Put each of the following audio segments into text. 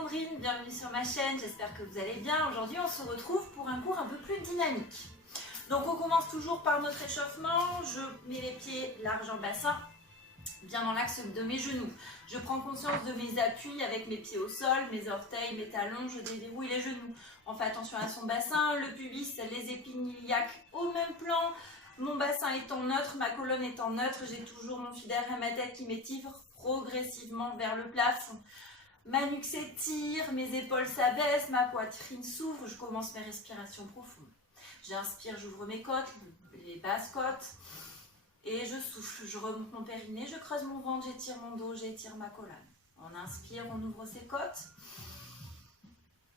Sandrine, bienvenue sur ma chaîne, j'espère que vous allez bien. Aujourd'hui on se retrouve pour un cours un peu plus dynamique. Donc on commence toujours par notre échauffement, je mets les pieds larges en bassin, bien dans l'axe de mes genoux. Je prends conscience de mes appuis avec mes pieds au sol, mes orteils, mes talons, je déverrouille les genoux. On fait attention à son bassin, le pubis, les épines iliaques au même plan. Mon bassin étant neutre, ma colonne étant neutre, j'ai toujours mon fil derrière ma tête qui m'étire progressivement vers le plafond. Ma nuque s'étire, mes épaules s'abaissent, ma poitrine s'ouvre, je commence mes respirations profondes. J'inspire, j'ouvre mes côtes, les basses côtes, et je souffle, je remonte mon périnée, je creuse mon ventre, j'étire mon dos, j'étire ma colonne. On inspire, on ouvre ses côtes,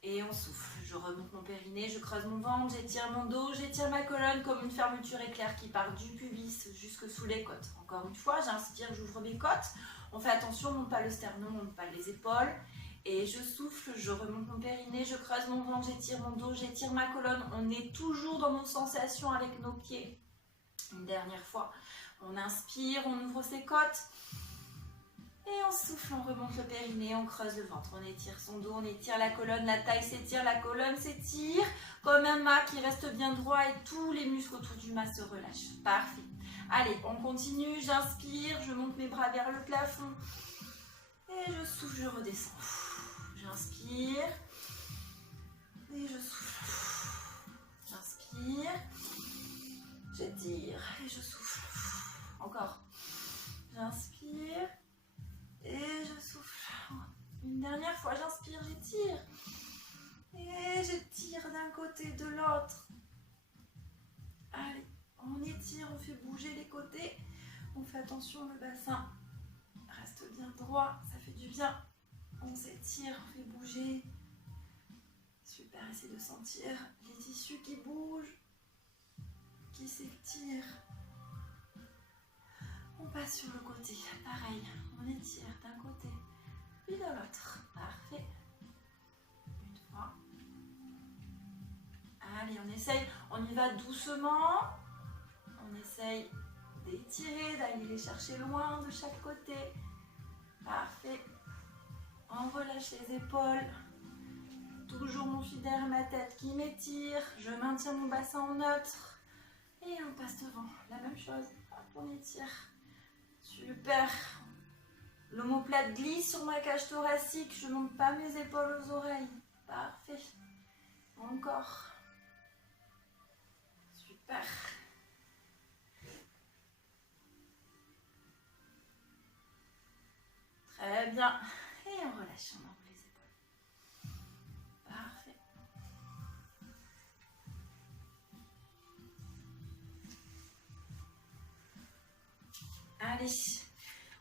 et on souffle. Je remonte mon périnée, je creuse mon ventre, j'étire mon dos, j'étire ma colonne comme une fermeture éclair qui part du pubis jusque sous les côtes. Encore une fois, j'inspire, j'ouvre mes côtes. On fait attention, on ne monte pas le sternum, on ne monte pas les épaules. Et je souffle, je remonte mon périnée, je creuse mon ventre, j'étire mon dos, j'étire ma colonne. On est toujours dans nos sensations avec nos pieds. Une dernière fois, on inspire, on ouvre ses côtes. Et on souffle, on remonte le périnée, on creuse le ventre. On étire son dos, on étire la colonne, la taille s'étire, la colonne s'étire. Comme un mât qui reste bien droit et tous les muscles autour du mât se relâchent. Parfait. Allez, on continue, j'inspire, je monte mes bras vers le plafond. Et je souffle, je redescends. J'inspire. Et je souffle. J'inspire. J'étire. Et je souffle. Encore. J'inspire. Et je souffle. Une dernière fois, j'inspire, j'étire. Et j'étire d'un côté, de l'autre. Allez, on étire, on fait bouger les côtés. On fait attention, le bassin reste bien droit, ça fait du bien. On s'étire, on fait bouger. Super, essayez de sentir les tissus qui bougent, qui s'étirent. On passe sur le côté, pareil, on étire d'un côté, puis de l'autre. Parfait. Une fois. Allez, on essaye, on y va doucement. On essaye d'étirer, d'aller les chercher loin de chaque côté. Parfait. On relâche les épaules. Toujours mon fil derrière ma tête qui m'étire. Je maintiens mon bassin en neutre. Et on passe devant. La même chose. Hop, on étire. Super. L'omoplate glisse sur ma cage thoracique. Je ne monte pas mes épaules aux oreilles. Parfait. Encore. Super. Très bien. Et on relâche, on ouvre les épaules. Parfait. Allez,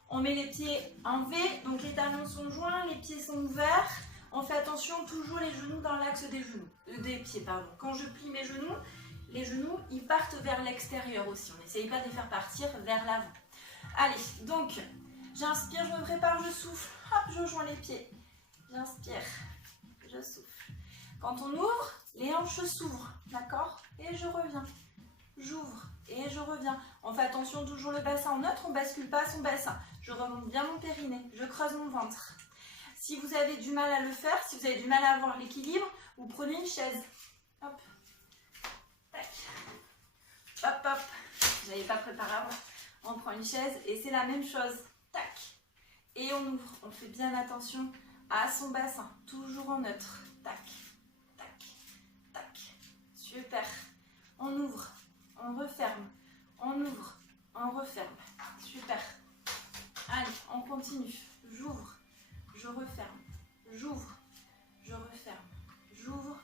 on met les pieds en V, donc les talons sont joints, les pieds sont ouverts. On fait attention, toujours les genoux dans l'axe des genoux, des pieds, pardon. Quand je plie mes genoux, les genoux, ils partent vers l'extérieur aussi. On n'essaye pas de les faire partir vers l'avant. Allez, donc, j'inspire, je me prépare, je souffle. Hop, je joins les pieds. J'inspire, je souffle. Quand on ouvre, les hanches s'ouvrent, d'accord? Et je reviens. J'ouvre et je reviens. On fait attention, toujours le bassin en neutre, on ne bascule pas son bassin. Je remonte bien mon périnée, je creuse mon ventre. Si vous avez du mal à le faire, si vous avez du mal à avoir l'équilibre, vous prenez une chaise. Hop. Tac. Hop, hop. Je n'avais pas préparé avant. On prend une chaise et c'est la même chose. Tac. Et on ouvre. On fait bien attention à son bassin. Toujours en neutre. Tac. Tac. Tac. Super. On ouvre. On referme. On ouvre. On referme. Super. Allez, on continue. J'ouvre. Je referme. J'ouvre. Je referme. J'ouvre.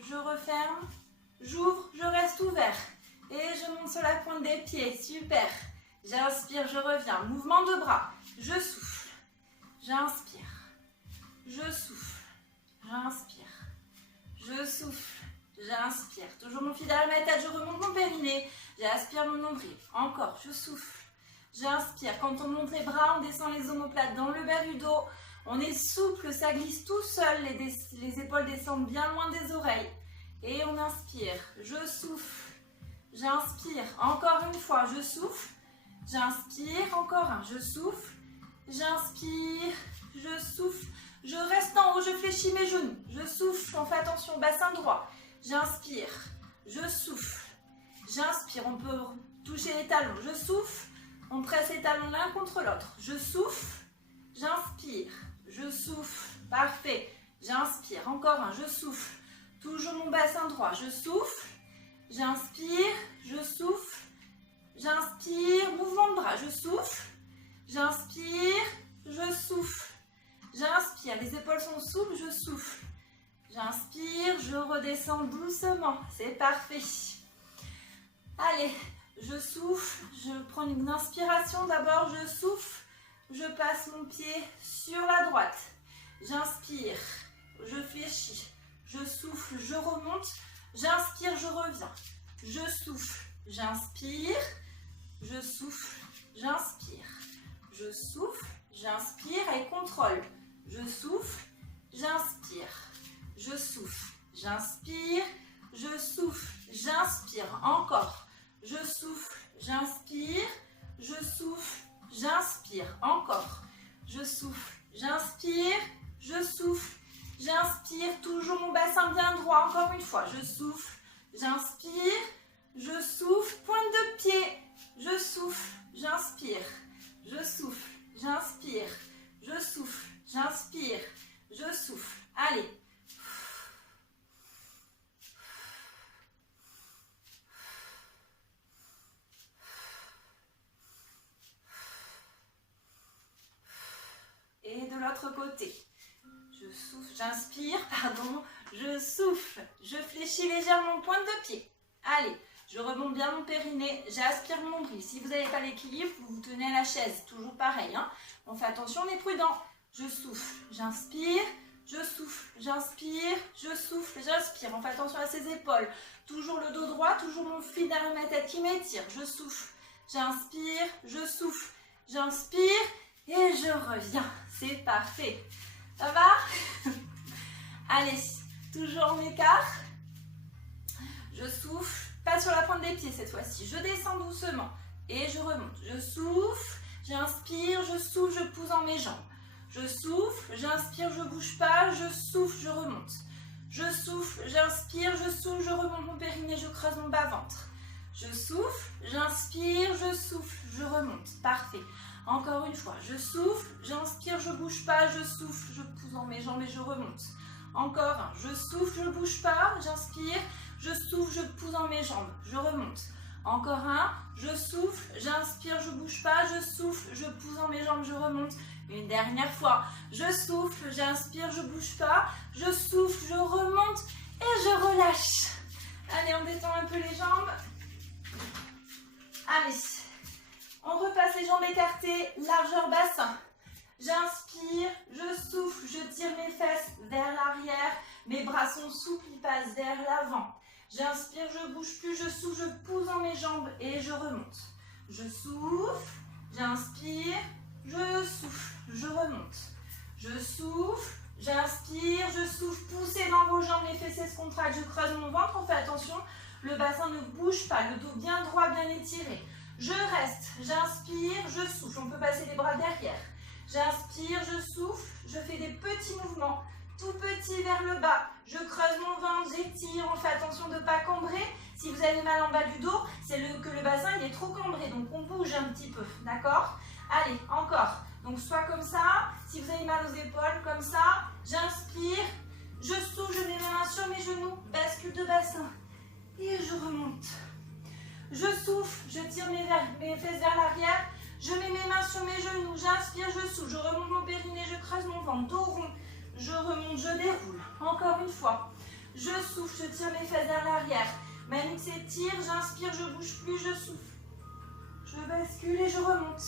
Je referme. J'ouvre. Je reste ouvert. Et je monte sur la pointe des pieds. Super. J'inspire, je reviens. Mouvement de bras. Je souffle. J'inspire. Je souffle. J'inspire. Je souffle. J'inspire. Toujours mon fil derrière ma tête. Je remonte mon périnée. J'aspire mon nombril. Encore. Je souffle. J'inspire. Quand on monte les bras, on descend les omoplates dans le bas du dos. On est souple, ça glisse tout seul. Les épaules descendent bien loin des oreilles. Et on inspire. Je souffle. J'inspire. Encore une fois. Je souffle. J'inspire. Encore un. Je souffle. J'inspire. Je souffle. Je reste en haut. Je fléchis mes genoux. Je souffle, on fait attention, bassin droit. J'inspire, je souffle. J'inspire, on peut toucher les talons. Je souffle, on presse les talons l'un contre l'autre. Je souffle, j'inspire, je souffle. Parfait. J'inspire, encore un, je souffle. Toujours mon bassin droit. Je souffle, j'inspire, je souffle. J'inspire, mouvement de bras, je souffle. J'inspire, je souffle. J'inspire, les épaules sont souples, je souffle. J'inspire, je redescends doucement. C'est parfait. Allez, je souffle, je prends une inspiration. D'abord, je souffle, je passe mon pied sur la droite. J'inspire, je fléchis, je souffle, je remonte. J'inspire, je reviens. Je souffle, j'inspire, je souffle, j'inspire. Je souffle, j'inspire et contrôle. Je souffle, j'inspire. Je souffle, j'inspire. Je souffle, j'inspire. Encore. Je souffle, j'inspire. Je souffle, j'inspire. Encore. Je souffle, j'inspire. Je souffle, j'inspire. Toujours mon bassin bien droit. Encore une fois. Je souffle, j'inspire. Je souffle, pointe de pied. Je souffle, j'inspire. Je souffle, j'inspire. Je souffle, j'inspire. Je souffle. Allez. Et de l'autre côté. Je souffle, j'inspire, pardon. Je souffle. Je fléchis légèrement pointe de pied. Allez. Je remonte bien mon périnée, j'aspire mon nombril. Si vous n'avez pas l'équilibre, vous vous tenez à la chaise. Toujours pareil. Hein. On fait attention, on est prudent. Je souffle, j'inspire. Je souffle, j'inspire. Je souffle, j'inspire. On fait attention à ses épaules. Toujours le dos droit, toujours mon fil derrière ma tête qui m'étire. Je souffle, j'inspire. Je souffle, j'inspire. Et je reviens. C'est parfait. Ça va? Allez, toujours en écart. Je souffle. Pas sur la pointe des pieds cette fois-ci. Je descends doucement et je remonte. Je souffle, j'inspire, je souffle, je pousse en mes jambes. Je souffle, j'inspire, je bouge pas, je souffle, je remonte. Je souffle, j'inspire, je souffle, je remonte mon périnée, je creuse mon bas-ventre. Je souffle, j'inspire, je souffle, je remonte. Parfait. Encore une fois. Je souffle, j'inspire, je bouge pas, je souffle, je pousse en mes jambes et je remonte. Encore un. Je souffle, je bouge pas, j'inspire. Je souffle, je pousse dans mes jambes, je remonte. Encore un, je souffle, j'inspire, je bouge pas, je souffle, je pousse dans mes jambes, je remonte. Une dernière fois, je souffle, j'inspire, je bouge pas, je souffle, je remonte et je relâche. Allez, on détend un peu les jambes. Allez, on repasse les jambes écartées, largeur bassin. J'inspire, je souffle, je tire mes fesses vers l'arrière, mes bras sont souples, ils passent vers l'avant. J'inspire, je bouge plus, je souffle, je pousse dans mes jambes et je remonte. Je souffle, j'inspire, je souffle, je remonte. Je souffle, j'inspire, je souffle, poussez dans vos jambes, les fessiers se contractent, je creuse mon ventre, on fait attention, le bassin ne bouge pas, le dos bien droit, bien étiré. Je reste, j'inspire, je souffle, on peut passer les bras derrière. J'inspire, je souffle, je fais des petits mouvements. Tout petit vers le bas, je creuse mon ventre, j'étire, on fait attention de ne pas cambrer. Si vous avez mal en bas du dos, c'est que le bassin il est trop cambré, donc on bouge un petit peu, d'accord? Allez, encore, donc soit comme ça, si vous avez mal aux épaules, comme ça, j'inspire, je souffle, je mets mes mains sur mes genoux, bascule de bassin, et je remonte. Je souffle, je tire mes fesses vers l'arrière, je mets mes mains sur mes genoux, j'inspire, je souffle, je remonte mon périnée, je creuse mon ventre, dos rond. Je remonte, je déroule. Encore une fois. Je souffle, je tire mes fesses vers l'arrière. Ma nuque s'étire, j'inspire, je bouge plus, je souffle. Je bascule et je remonte.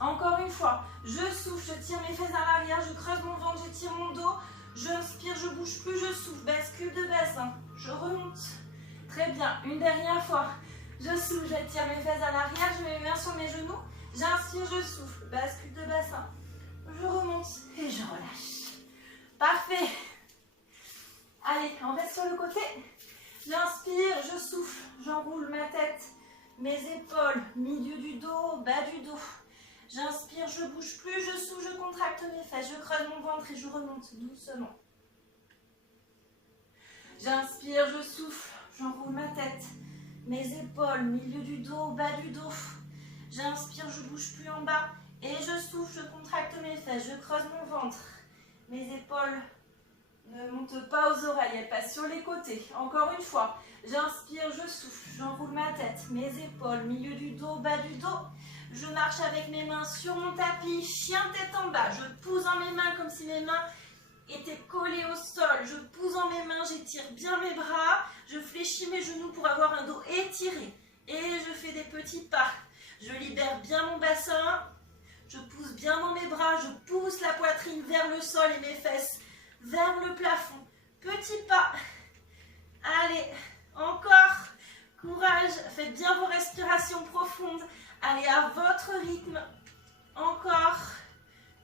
Encore une fois. Je souffle, je tire mes fesses vers l'arrière, je creuse mon ventre, j'étire mon dos. J'inspire, je bouge plus, je souffle. Bascule de bassin. Je remonte. Très bien. Une dernière fois. Je souffle, je tire mes fesses à l'arrière, je mets mes mains sur mes genoux. J'inspire, je souffle. Bascule de bassin. Je remonte et je relâche. Parfait. Allez, on reste sur le côté. J'inspire, je souffle, j'enroule ma tête, mes épaules, milieu du dos, bas du dos. J'inspire, je bouge plus, je souffle, je contracte mes fesses, je creuse mon ventre et je remonte doucement. J'inspire, je souffle, j'enroule ma tête, mes épaules, milieu du dos, bas du dos. J'inspire, je bouge plus en bas. Et je souffle, je contracte mes fesses, je creuse mon ventre. Mes épaules ne montent pas aux oreilles, elles passent sur les côtés. Encore une fois, j'inspire, je souffle, j'enroule ma tête, mes épaules, milieu du dos, bas du dos. Je marche avec mes mains sur mon tapis, chien tête en bas. Je pousse en mes mains comme si mes mains étaient collées au sol. Je pousse en mes mains, j'étire bien mes bras. Je fléchis mes genoux pour avoir un dos étiré. Et je fais des petits pas. Je libère bien mon bassin. Je pousse bien dans mes bras. Je pousse la poitrine vers le sol et mes fesses vers le plafond. Petit pas. Allez, encore. Courage. Faites bien vos respirations profondes. Allez à votre rythme. Encore.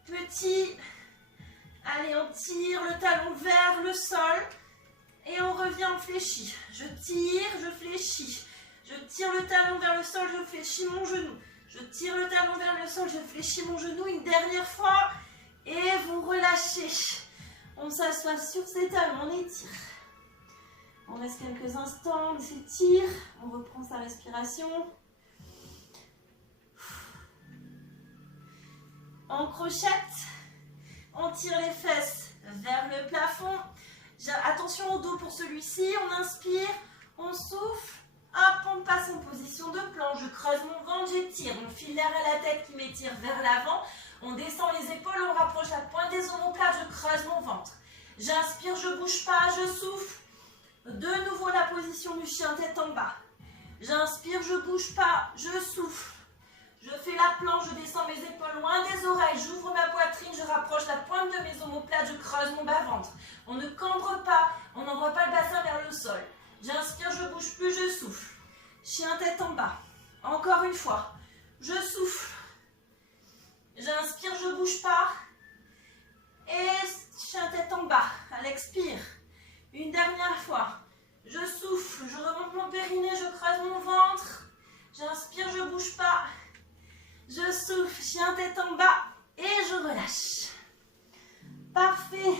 Petit. Allez, on tire le talon vers le sol. Et on revient en fléchi. Je tire, je fléchis. Je tire le talon vers le sol, je fléchis mon genou. Je tire le talon vers le sol, je fléchis mon genou. Une dernière fois. Et vous relâchez. On s'assoit sur ses talons, on étire. On reste quelques instants, on s'étire. On reprend sa respiration. On crochette. On tire les fesses vers le plafond. Attention au dos pour celui-ci. On inspire, on souffle. Hop, on passe en position de planche. Je creuse mon ventre, j'étire. On file l'air à la tête qui m'étire vers l'avant. On descend les épaules, on rapproche la pointe des omoplates. Je creuse mon ventre. J'inspire, je ne bouge pas, je souffle. De nouveau la position du chien tête en bas. J'inspire, je ne bouge pas, je souffle. Je fais la planche, je descends mes épaules loin des oreilles, j'ouvre ma poitrine, je rapproche la pointe de mes omoplates, je creuse mon bas-ventre. On ne cambre pas, on n'envoie pas le bassin vers le sol. J'inspire, je ne bouge plus, je souffle. Chien tête en bas. Encore une fois. Je souffle. J'inspire, je ne bouge pas. Et chien tête en bas. À l'expire. Une dernière fois. Je souffle, je remonte mon périnée, je creuse mon ventre. J'inspire, je ne bouge pas. Je souffle, chien tête en bas. Et je relâche. Parfait.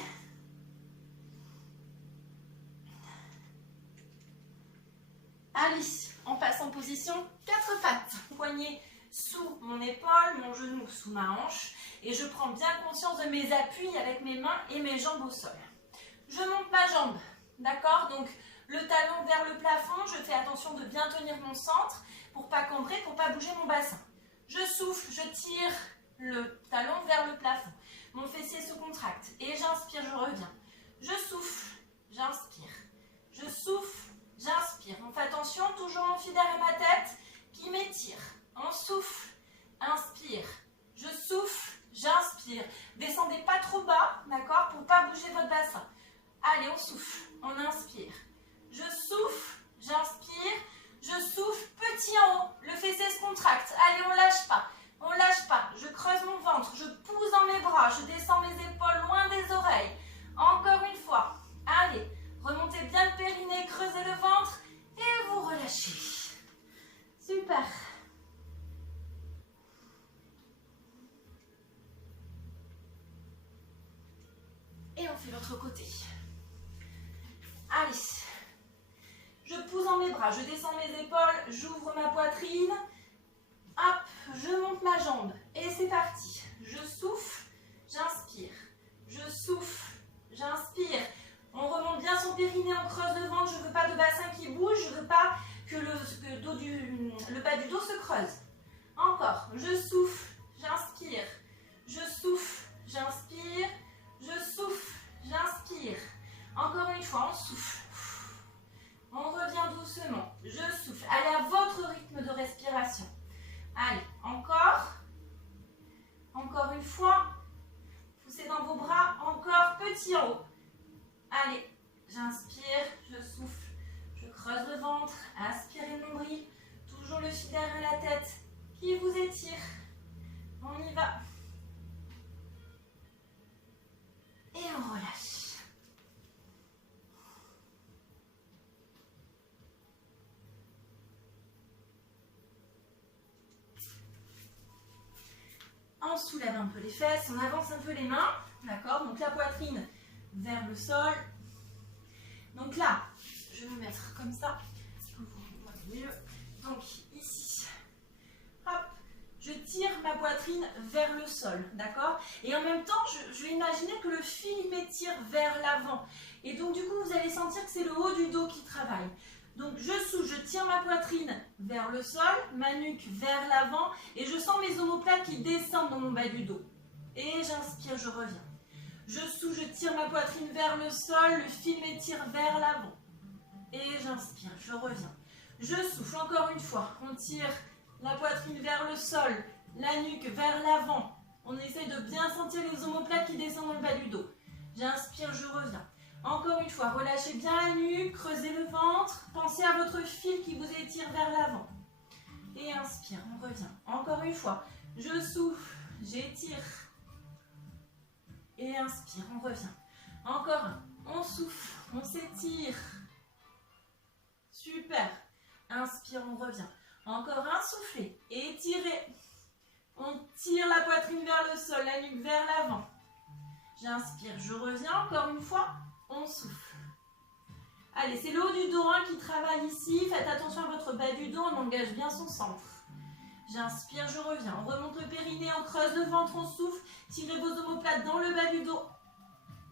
Allez, on passe en position 4 pattes. Poignet sous mon épaule, mon genou sous ma hanche. Et je prends bien conscience de mes appuis avec mes mains et mes jambes au sol. Je monte ma jambe, d'accord? Donc le talon vers le plafond, je fais attention de bien tenir mon centre pour ne pas cambrer, pour ne pas bouger mon bassin. Je souffle, je tire le talon vers le plafond. Mon fessier se contracte et j'inspire, je reviens. Je souffle, j'inspire. Je souffle, j'inspire. On fait attention, toujours mon fil derrière ma tête qui m'étire. On souffle, inspire. Je souffle, j'inspire. Descendez pas trop bas, d'accord, pour ne pas bouger votre bassin. Allez, on souffle, on inspire. Je souffle, j'inspire. Je souffle, petit en haut. Le fessier se contracte. Allez, on lâche pas. On lâche pas. Je creuse mon ventre. Je pousse dans mes bras. Je descends mes épaules loin des oreilles. Encore une fois. Allez, remontez bien le périnée, creusez le ventre et vous relâchez. Super. Et on fait l'autre côté. Allez. Je pousse dans mes bras, je descends mes épaules, j'ouvre ma poitrine. Hop, je monte ma jambe. Et c'est parti. Je souffle, j'inspire. Je souffle, j'inspire. On remonte bien son périnée, on creuse le ventre. Je ne veux pas de bassin qui bouge, je ne veux pas que le bas du dos se creuse. Encore, je souffle, j'inspire. Je souffle, j'inspire. Je souffle, j'inspire. Encore une fois, on souffle. On revient doucement. Je souffle. Allez à votre rythme de respiration. Allez, encore. Encore une fois. Poussez dans vos bras. Encore, petit en haut. Allez, j'inspire, je souffle. Je creuse le ventre. Aspirez le nombril. Toujours le fil derrière la tête qui vous étire. On y va. Et on relâche. On soulève un peu les fesses, on avance un peu les mains, d'accord? Donc la poitrine vers le sol. Donc là, je vais me mettre comme ça, pour vous voyez mieux. Donc ici, hop, je tire ma poitrine vers le sol, d'accord? Et en même temps, je vais imaginer que le fil m'étire vers l'avant. Et donc du coup, vous allez sentir que c'est le haut du dos qui travaille. Donc je souffle, je tire ma poitrine vers le sol, ma nuque vers l'avant, et je sens mes omoplates qui descendent dans mon bas du dos. Et j'inspire, je reviens. Je souffle, je tire ma poitrine vers le sol, le fil m'étire vers l'avant. Et j'inspire, je reviens. Je souffle encore une fois. On tire la poitrine vers le sol, la nuque vers l'avant. On essaie de bien sentir les omoplates qui descendent dans le bas du dos. J'inspire, je reviens. Encore une fois, relâchez bien la nuque, creusez le ventre. Pensez à votre fil qui vous étire vers l'avant. Et inspire, on revient. Encore une fois, je souffle, j'étire. Et inspire, on revient. Encore un. On souffle, on s'étire. Super. Inspire, on revient. Encore un, soufflez. Étirez. On tire la poitrine vers le sol, la nuque vers l'avant. J'inspire, je reviens. Encore une fois, on souffle. Allez, c'est le haut du dos qui travaille ici. Faites attention à votre bas du dos, on engage bien son centre. J'inspire, je reviens. On remonte le périnée, on creuse le ventre, on souffle. Tirez vos omoplates dans le bas du dos.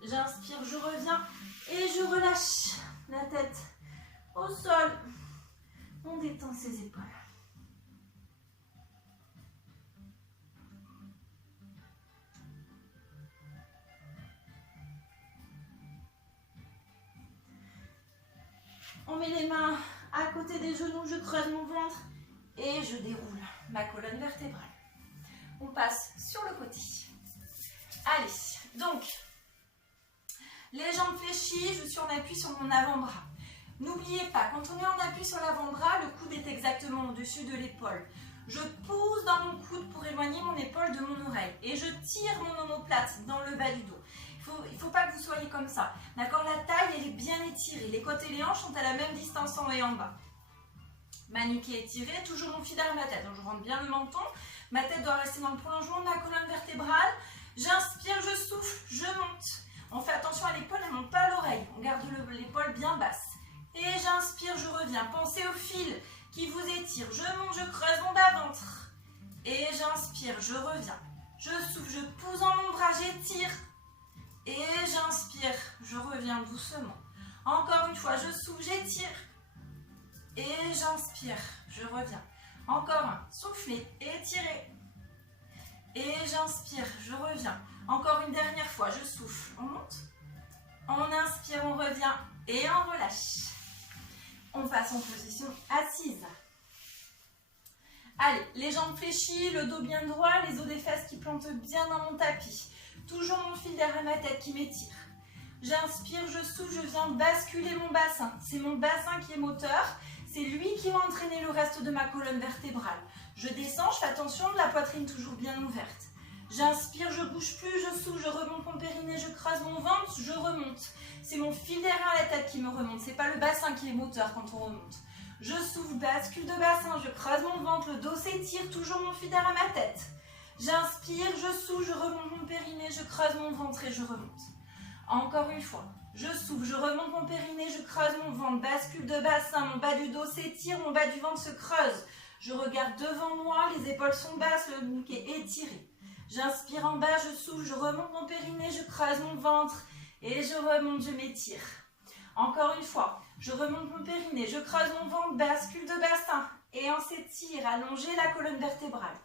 J'inspire, je reviens et je relâche la tête au sol. On détend ses épaules. On met les mains à côté des genoux, je creuse mon ventre et je déroule ma colonne vertébrale. On passe sur le côté. Allez, donc, les jambes fléchies, je suis en appui sur mon avant-bras. N'oubliez pas, quand on est en appui sur l'avant-bras, le coude est exactement au-dessus de l'épaule. Je pousse dans mon coude pour éloigner mon épaule de mon oreille et je tire mon omoplate dans le bas du dos. Il ne faut pas que vous soyez comme ça. D'accord? La taille, elle est bien étirée. Les côtes et les hanches sont à la même distance en haut et en bas. Ma nuque est étirée, toujours mon fil derrière ma tête. Donc je rentre bien le menton. Ma tête doit rester dans le prolongement de ma colonne vertébrale. J'inspire, je souffle, je monte. On fait attention à l'épaule, elle ne monte pas à l'oreille. On garde l'épaule bien basse. Et j'inspire, je reviens. Pensez au fil qui vous étire. Je monte, je creuse mon bas-ventre. Et j'inspire, je reviens. Je souffle, je pousse dans mon bras, j'étire. Et j'inspire, je reviens doucement. Encore une fois, je souffle, j'étire. Et j'inspire, je reviens. Encore un, soufflez, étirez. Et j'inspire, je reviens. Encore une dernière fois, je souffle, on monte. On inspire, on revient et on relâche. On passe en position assise. Allez, les jambes fléchies, le dos bien droit, les os des fesses qui plantent bien dans mon tapis. Toujours mon fil derrière ma tête qui m'étire. J'inspire, je souffle, je viens basculer mon bassin. C'est mon bassin qui est moteur. C'est lui qui va entraîner le reste de ma colonne vertébrale. Je descends, je fais attention, la poitrine toujours bien ouverte. J'inspire, je bouge plus, je souffle, je remonte mon périnée, je creuse mon ventre, je remonte. C'est mon fil derrière la tête qui me remonte. C'est pas le bassin qui est moteur quand on remonte. Je souffle, bascule de bassin, je creuse mon ventre, le dos s'étire, toujours mon fil derrière ma tête. J'inspire, je souffle, je remonte mon périnée, je creuse mon ventre et je remonte. Encore une fois, je souffle, je remonte mon périnée, je creuse mon ventre, bascule de bassin, mon bas du dos s'étire, mon bas du ventre se creuse. Je regarde devant moi, les épaules sont basses, le bouc est étiré. J'inspire en bas, je souffle, je remonte mon périnée, je creuse mon ventre et je remonte, je m'étire. Encore une fois, je remonte mon périnée, je creuse mon ventre, bascule de bassin et on s'étire, allongez la colonne vertébrale.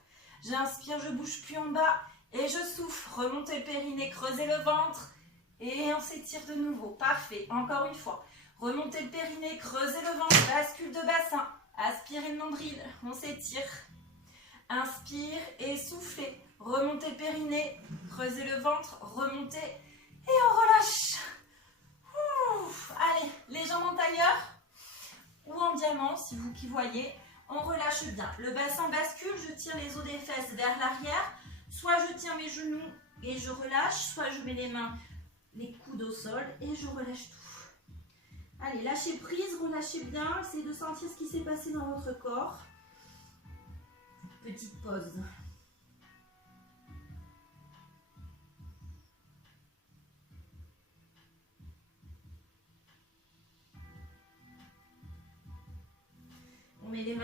J'inspire, je bouge plus en bas et je souffle, remontez le périnée, creusez le ventre et on s'étire de nouveau. Parfait, encore une fois. Remontez le périnée, creusez le ventre, bascule de bassin, aspirez le nombril, on s'étire. Inspire et soufflez. Remontez le périnée, creusez le ventre, remontez et on relâche. Ouf. Allez, les jambes en tailleur ou en diamant, si vous qui voyez. On relâche bien. Le bassin bascule, je tire les os des fesses vers l'arrière. Soit je tiens mes genoux et je relâche, soit je mets les mains, les coudes au sol et je relâche tout. Allez, lâchez prise, relâchez bien. Essayez de sentir ce qui s'est passé dans votre corps. Petite pause.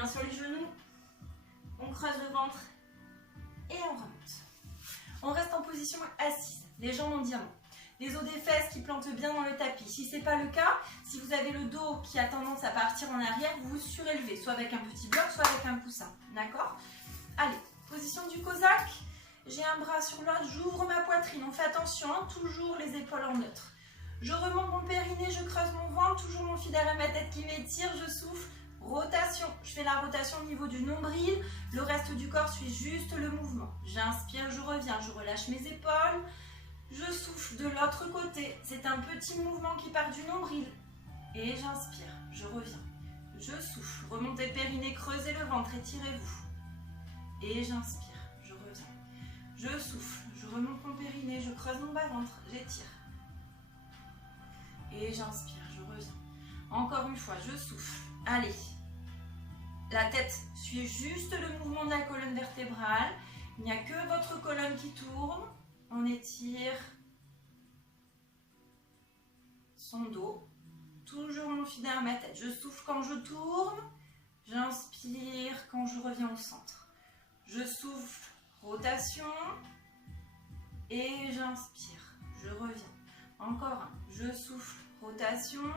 mains sur les genoux. On creuse le ventre et on remonte. On reste en position assise, les jambes en diamant. Les os des fesses qui plantent bien dans le tapis. Si ce n'est pas le cas, si vous avez le dos qui a tendance à partir en arrière, vous vous surélevez, soit avec un petit bloc, soit avec un coussin. D'accord? Allez, position du cosaque. J'ai un bras sur l'autre, j'ouvre ma poitrine. On fait attention, hein, toujours les épaules en neutre. Je remonte mon périnée, je creuse mon ventre, toujours mon fil derrière ma tête qui m'étire, je souffle. Rotation, je fais la rotation au niveau du nombril, le reste du corps suit juste le mouvement. J'inspire, je reviens, je relâche mes épaules, je souffle de l'autre côté. C'est un petit mouvement qui part du nombril. Et j'inspire, je reviens, je souffle, remontez le périnée, creusez le ventre, étirez-vous. Et j'inspire, je reviens, je souffle, je remonte mon périnée, je creuse mon bas-ventre, j'étire. Et j'inspire, je reviens. Encore une fois, je souffle. Allez, la tête suit juste le mouvement de la colonne vertébrale. Il n'y a que votre colonne qui tourne. On étire son dos. Toujours mon fil derrière ma tête. Je souffle quand je tourne. J'inspire quand je reviens au centre. Je souffle, rotation. Et j'inspire, je reviens. Encore un. Je souffle, rotation.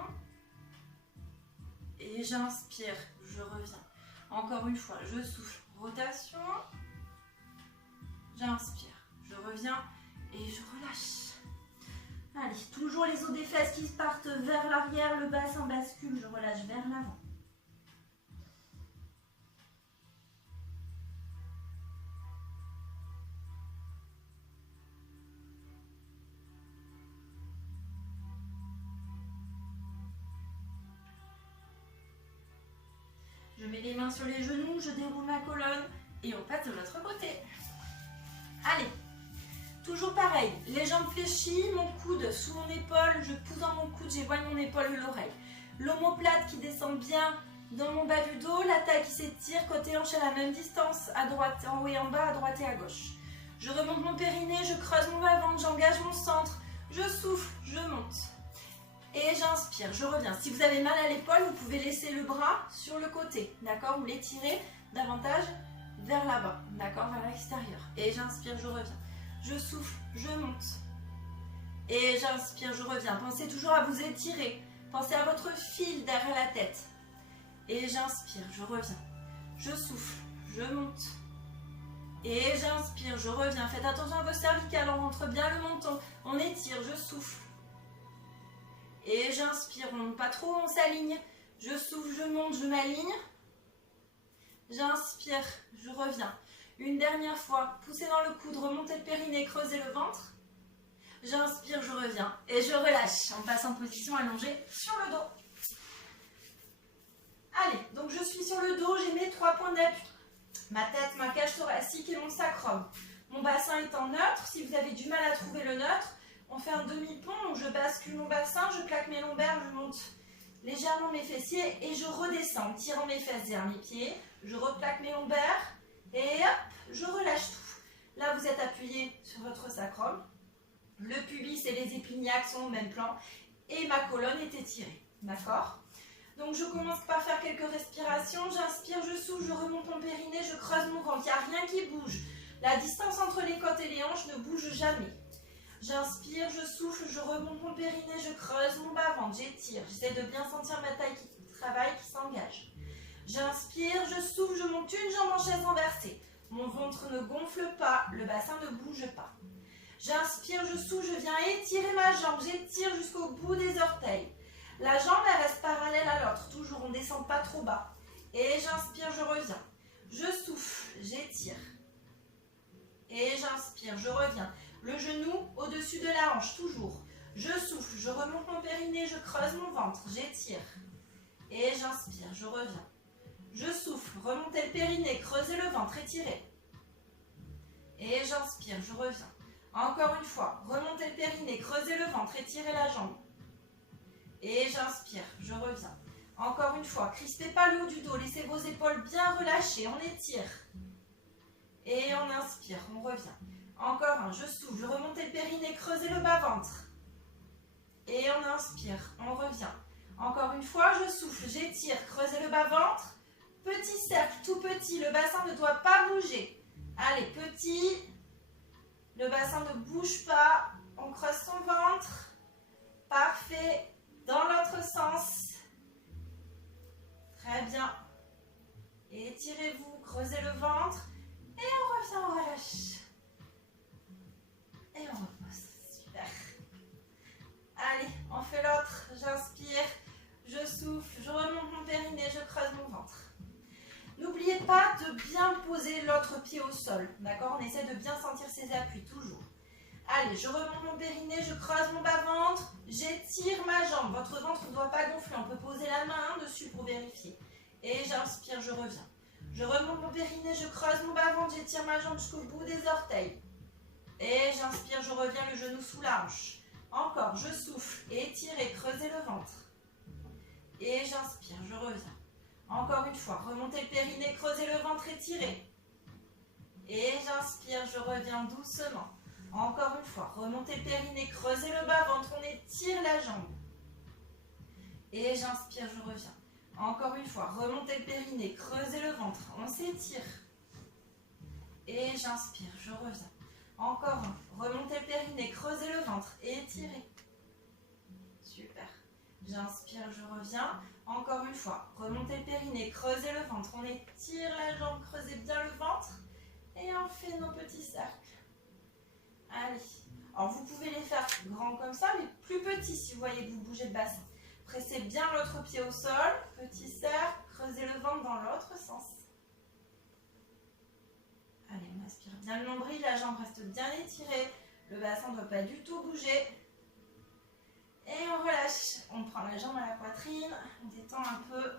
Et j'inspire, je reviens. Encore une fois, je souffle, rotation. J'inspire, je reviens et je relâche. Allez, toujours les os des fesses qui partent vers l'arrière, le bassin bascule, je relâche vers l'avant. Je mets les mains sur les genoux, je déroule ma colonne et on passe de l'autre côté. Allez, toujours pareil, les jambes fléchies, mon coude sous mon épaule, je pousse dans mon coude, j'éloigne mon épaule de l'oreille. L'omoplate qui descend bien dans mon bas du dos, la taille qui s'étire, côté hanche à la même distance, à droite, en haut et en bas, à droite et à gauche. Je remonte mon périnée, je creuse mon bas-ventre, j'engage mon centre, je souffle, je monte. Et j'inspire, je reviens. Si vous avez mal à l'épaule, vous pouvez laisser le bras sur le côté, d'accord? Ou l'étirer davantage vers là-bas, d'accord? Vers l'extérieur. Et j'inspire, je reviens. Je souffle, je monte. Et j'inspire, je reviens. Pensez toujours à vous étirer. Pensez à votre fil derrière la tête. Et j'inspire, je reviens. Je souffle, je monte. Et j'inspire, je reviens. Faites attention à vos cervicales, on rentre bien le menton. On étire, je souffle. Et j'inspire, on ne monte pas trop, on s'aligne. Je souffle, je monte, je m'aligne. J'inspire, je reviens. Une dernière fois, poussez dans le coude, remontez le périnée, creusez le ventre. J'inspire, je reviens et je relâche. On passe en position allongée sur le dos. Allez, donc je suis sur le dos, j'ai mes 3 points d'appui. Ma tête, ma cage thoracique et mon sacrum. Mon bassin est en neutre. Si vous avez du mal à trouver le neutre, on fait un demi-pont, donc je bascule mon bassin, je plaque mes lombaires, je monte légèrement mes fessiers et je redescends, tirant mes fesses vers mes pieds. Je replaque mes lombaires et hop, je relâche tout. Là, vous êtes appuyé sur votre sacrum. Le pubis et les épignacs sont au même plan et ma colonne est étirée. D'accord? Donc, je commence par faire quelques respirations. J'inspire, je souffle, je remonte mon périnée, je creuse mon ventre. Il n'y a rien qui bouge. La distance entre les côtes et les hanches ne bouge jamais. J'inspire, je souffle, je remonte mon périnée, je creuse mon bas-ventre, j'étire. J'essaie de bien sentir ma taille qui travaille, qui s'engage. J'inspire, je souffle, je monte une jambe en chaise renversée. Mon ventre ne gonfle pas, le bassin ne bouge pas. J'inspire, je souffle, je viens étirer ma jambe, j'étire jusqu'au bout des orteils. La jambe, elle reste parallèle à l'autre, toujours, on ne descend pas trop bas. Et j'inspire, je reviens. Je souffle, j'étire. Et j'inspire, je reviens. Le genou au-dessus de la hanche, toujours. Je souffle, je remonte mon périnée, je creuse mon ventre, j'étire. Et j'inspire, je reviens. Je souffle, remontez le périnée, creusez le ventre, étirez. Et j'inspire, je reviens. Encore une fois, remontez le périnée, creusez le ventre, étirez la jambe. Et j'inspire, je reviens. Encore une fois, crispez pas le haut du dos, laissez vos épaules bien relâchées, on étire. Et on inspire, on revient. Encore un, je souffle, je remonte le périnée, creusez le bas-ventre. Et on inspire, on revient. Encore une fois, je souffle, j'étire, creusez le bas-ventre. Petit cercle, tout petit, le bassin ne doit pas bouger. Allez, petit, le bassin ne bouge pas, on creuse son ventre. Parfait, dans l'autre sens. Très bien. Étirez-vous, creusez le ventre. Et on revient, on relâche. Et on repose. Super. Allez, on fait l'autre. J'inspire, je souffle, je remonte mon périnée, je creuse mon ventre. N'oubliez pas de bien poser l'autre pied au sol. D'accord? On essaie de bien sentir ses appuis, toujours. Allez, je remonte mon périnée, je creuse mon bas-ventre, j'étire ma jambe. Votre ventre ne doit pas gonfler, on peut poser la main dessus pour vérifier. Et j'inspire, je reviens. Je remonte mon périnée, je creuse mon bas-ventre, j'étire ma jambe jusqu'au bout des orteils. Et j'inspire, je reviens, le genou sous la hanche. Encore, je souffle, étirez, creusez le ventre. Et j'inspire, je reviens. Encore une fois, remontez le périnée, creusez le ventre, étirez. Et j'inspire, je reviens doucement. Encore une fois, remontez le périnée, creusez le bas-ventre, on étire la jambe. Et j'inspire, je reviens. Encore une fois, remontez le périnée, creusez le ventre, on s'étire. Et j'inspire, je reviens. Encore un, remontez le périnée, creusez le ventre, étirez. Super. J'inspire, je reviens. Encore une fois, remontez le périnée, creusez le ventre, on étire la jambe, creusez bien le ventre. Et on fait nos petits cercles. Allez. Alors vous pouvez les faire grands comme ça, mais plus petits si vous voyez que vous bougez le bassin. Pressez bien l'autre pied au sol, petit cercle, creusez le ventre dans l'autre sens. Allez, on aspire bien le nombril, la jambe reste bien étirée, le bassin ne doit pas du tout bouger. Et on relâche, on prend la jambe à la poitrine, on détend un peu,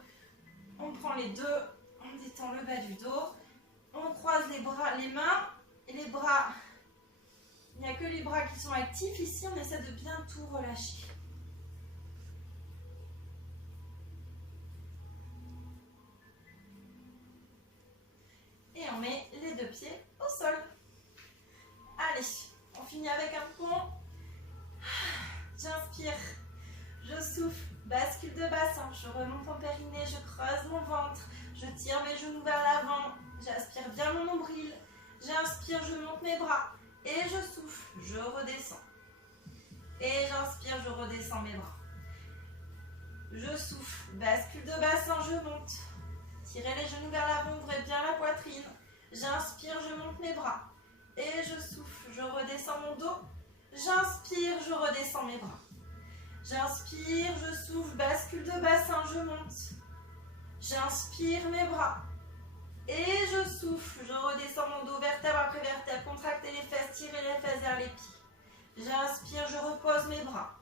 on prend les deux, on détend le bas du dos, on croise les bras, les mains et les bras. Il n'y a que les bras qui sont actifs, ici on essaie de bien tout relâcher. Et on met les deux pieds au sol. Allez, on finit avec un pont. J'inspire, je souffle, bascule de bassin, je remonte mon périnée, je creuse mon ventre, je tire mes genoux vers l'avant, j'aspire bien mon nombril, j'inspire, je monte mes bras et je souffle, je redescends. Et j'inspire, je redescends mes bras. Je souffle, bascule de bassin, je monte. Tirez les genoux vers l'avant, ouvrez bien la poitrine. J'inspire, je monte mes bras. Et je souffle, je redescends mon dos. J'inspire, je redescends mes bras. J'inspire, je souffle, bascule de bassin, je monte. J'inspire mes bras. Et je souffle, je redescends mon dos, vertèbre après vertèbre. Contractez les fesses, tirez les fesses vers les pieds. J'inspire, je repose mes bras.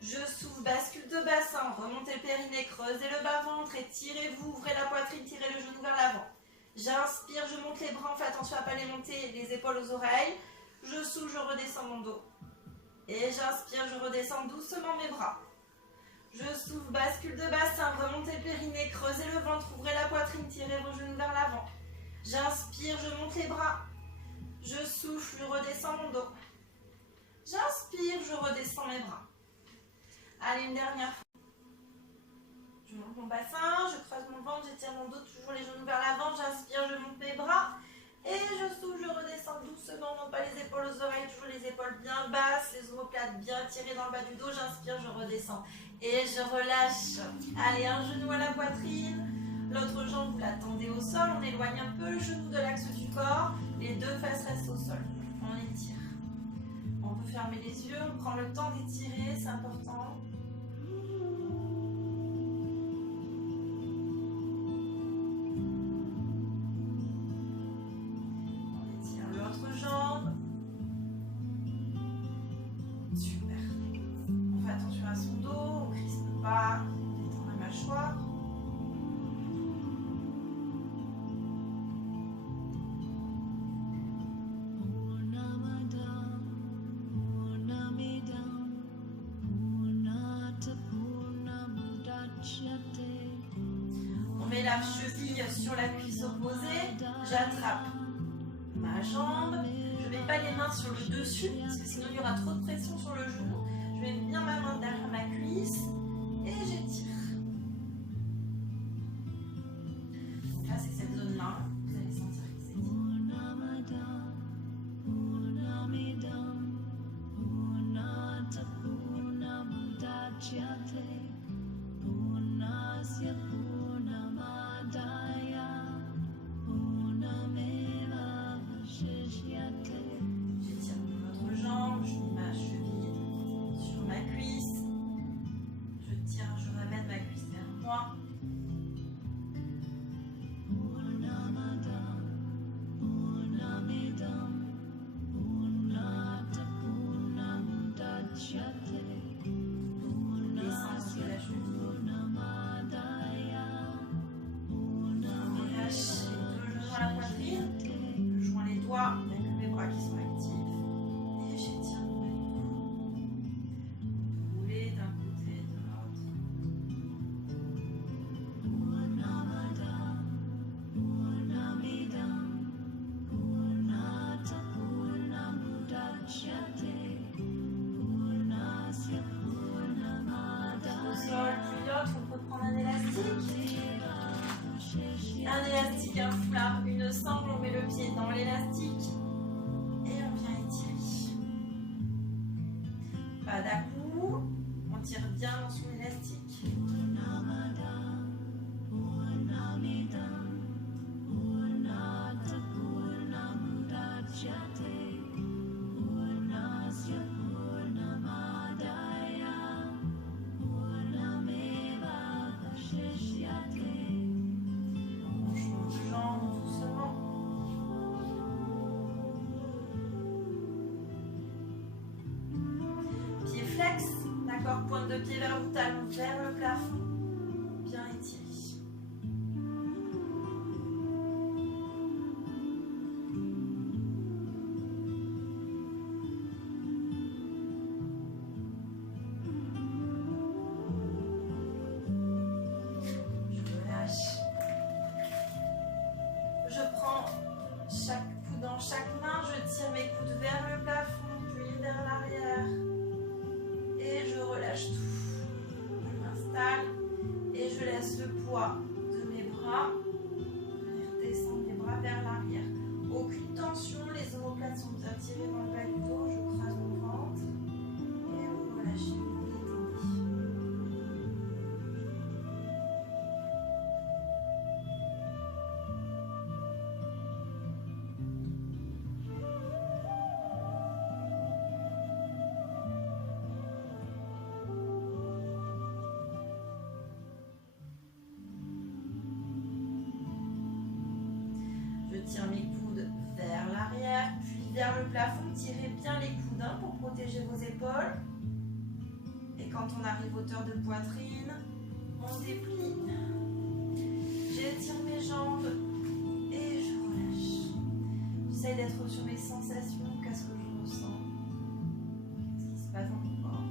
Je souffle, bascule de bassin, remontez le périnée, creusez le bas-ventre, étirez-vous, ouvrez la poitrine, tirez le genou vers l'avant. J'inspire, je monte les bras, on fait attention à ne pas les monter, les épaules aux oreilles. Je souffle, je redescends mon dos. Et j'inspire, je redescends doucement mes bras. Je souffle, bascule de bassin, remontez le périnée, creusez le ventre, ouvrez la poitrine, tirez vos genoux vers l'avant. J'inspire, je monte les bras. Je souffle, je redescends mon dos. J'inspire, je redescends mes bras. Allez, une dernière fois. Je monte mon bassin, je creuse mon ventre, j'étire mon dos, toujours les genoux vers l'avant. J'inspire, je monte mes bras. Et je souffle, je redescends doucement, non pas les épaules aux oreilles, toujours les épaules bien basses, les omoplates bien tirées dans le bas du dos. J'inspire, je redescends. Et je relâche. Allez, un genou à la poitrine. L'autre jambe, vous la tendez au sol. On éloigne un peu le genou de l'axe du corps. Les deux fesses restent au sol. On étire. On peut fermer les yeux, on prend le temps d'étirer, c'est important. On étire l'autre jambe. Super. On fait attention à son dos, on ne crispe pas, on détend la mâchoire. La cheville sur la cuisse opposée, j'attrape ma jambe, je ne mets pas les mains sur le dessus parce que sinon il y aura trop de pression sur le genou. Je mets bien ma main derrière ma cuisse et j'étire. J'étire votre jambe, je mets ma cheville sur ma cuisse. Je ramène ma cuisse vers moi. Descends de la cheville. Relâche les deux genoux à la poitrine. Je joins les doigts avec mes bras qui sont actifs. Et j'étire mon cou. Rouler d'un côté et de l'autre. Au sol, puis l'autre, on peut prendre un élastique. Un élastique, un foulard, une sangle, on met le pied dans l'élastique et on vient étirer. Pas d'à-coup, on tire bien dans son élastique. Flex, d'accord, pointe de pied vers le talon, vers le plafond, bien étiré. Je relâche. Je prends chaque coude dans chaque main, je tire mes coudes vers le plafond, puis vers l'arrière. Et je relâche tout. Je m'installe et je laisse le poids de mes bras venir descendre les bras vers l'arrière. Aucune tension, les omoplates sont bien tirées dans le bas du dos. Je creuse mon ventre et vous relâchez, vous détendez. Je tire mes coudes vers l'arrière, puis vers le plafond. Tirez bien les coudes pour protéger vos épaules. Et quand on arrive hauteur de poitrine, on déplie. J'étire mes jambes et je relâche. J'essaie d'être sur mes sensations, qu'est-ce que je ressens, ce qui se passe dans mon corps.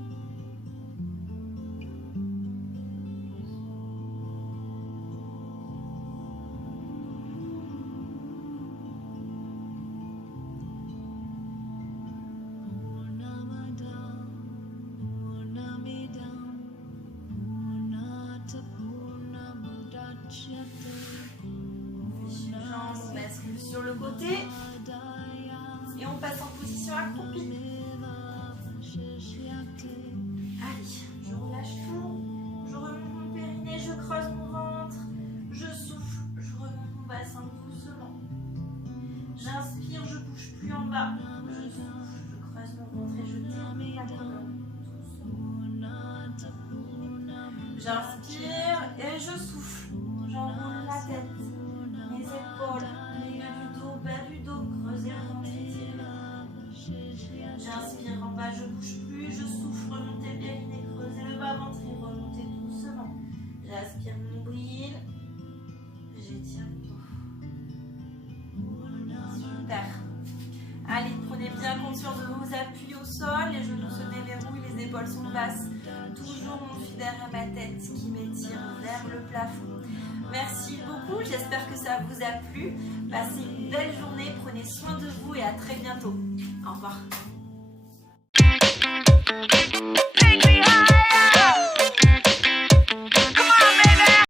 Sur le côté et on passe en position accroupie. Allez, je relâche tout, je remonte mon périnée, je creuse mon ventre, je souffle, je remonte mon bassin doucement. J'inspire, je bouge plus en bas, je souffle, je creuse mon ventre et je termine la colonne. J'inspire et je souffle, j'enroule la tête, mes épaules. Bas du dos, creusez le ventre, étirez. J'inspire en bas, je bouge plus, je souffle, remontez le périnée, creusez le bas ventre et remontez doucement. J'aspire mon nombril, j'étire mon dos. Super. Allez, prenez bien conscience de vos appuis au sol, les genoux se déverrouillent, les épaules sont basses. Toujours mon fidèle à ma tête qui m'étire vers le plafond. Merci beaucoup, j'espère que ça vous a plu. Passez une belle journée, prenez soin de vous et à très bientôt. Au revoir.